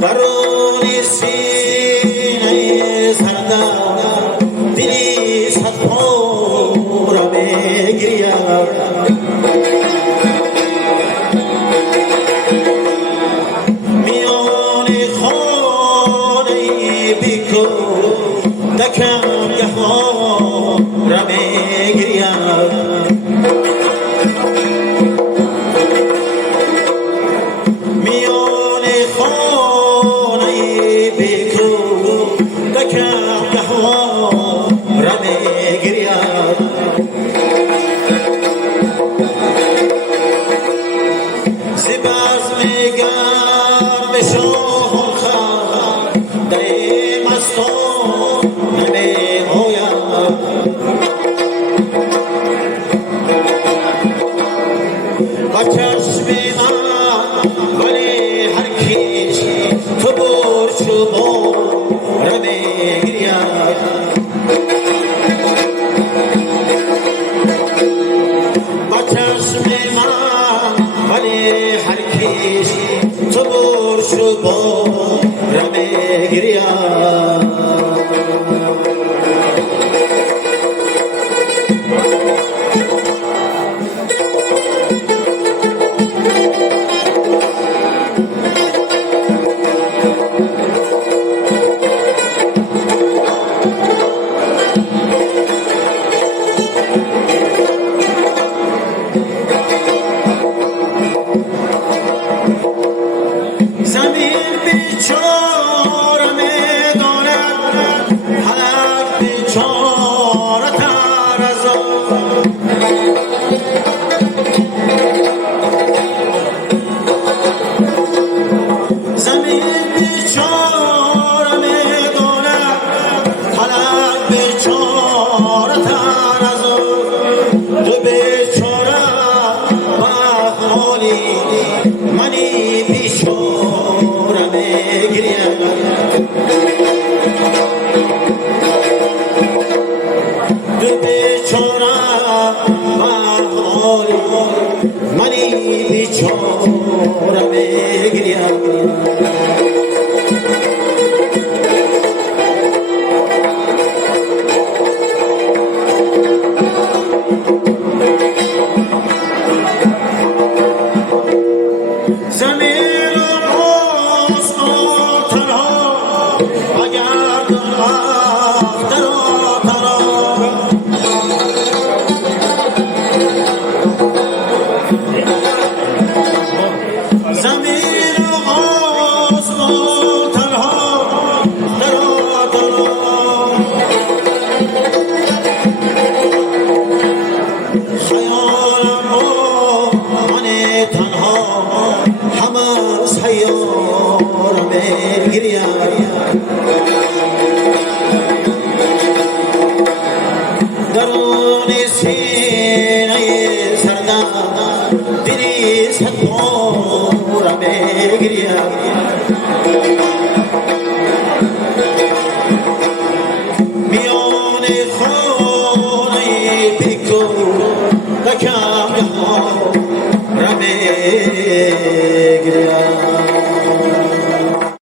درون سینه سردم دلی صد پاره میگرید میان خانه بیکو دکم گهواره میگرید میان خانه بیکو دکم گهواره میگرید زباز میگرد شاه خواهد دیم استان نمیگوید با چشم من ولی هر کیش تو برش و باره میگرید با چشم من ولی هر کیش تو برش و باره میگرید زمین بیچاره میداند فلک بیچاره تر از آن زمین بیچاره میداند فلک بیچاره تر از آن تو بیچاره بحالی منی بیچاره میگرید تو بیچاره بحالی منی بیچاره میگرید زمین روز تنها اگر تنها زمین روز تنها خیالم من تنها همه سیاره میگرید درون سینه